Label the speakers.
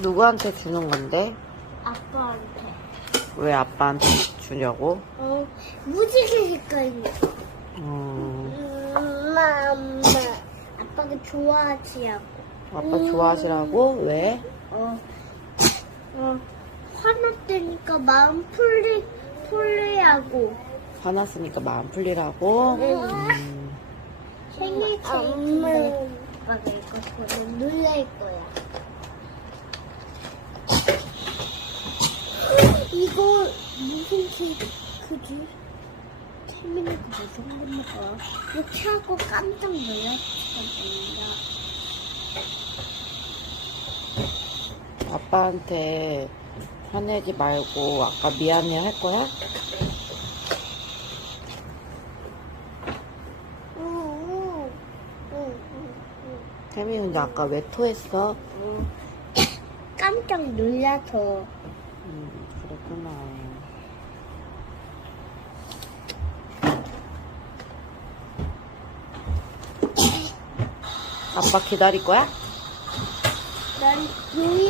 Speaker 1: 누구한테 주는 건데?
Speaker 2: 아빠한테.
Speaker 1: 왜 아빠한테 주려고?
Speaker 2: 어, 무지개 색깔이니까.
Speaker 1: 음,
Speaker 2: 엄마, 엄마. 아빠가 좋아하지라고.
Speaker 1: 아빠 좋아하시라고? 왜?
Speaker 2: 어, 어, 화났다니까 마음 풀리, 풀리하고.
Speaker 1: 화났으니까 마음 풀리라고?
Speaker 2: 응.
Speaker 1: 음,
Speaker 2: 생일 케이크인데 아빠가 이거 보면 놀랄 거야. 이거 무슨 케이크지? 태민이가 무슨 거 먹어? 이렇게 하고 깜짝 놀랐거든요.
Speaker 1: 아빠한테 화내지 말고 아까 미안해 할 거야? 태미 근데 아까 왜 토했어?
Speaker 2: 응. 깜짝 놀라서.
Speaker 1: 음, 그랬구나. 아빠 기다릴 거야?
Speaker 2: 난 요리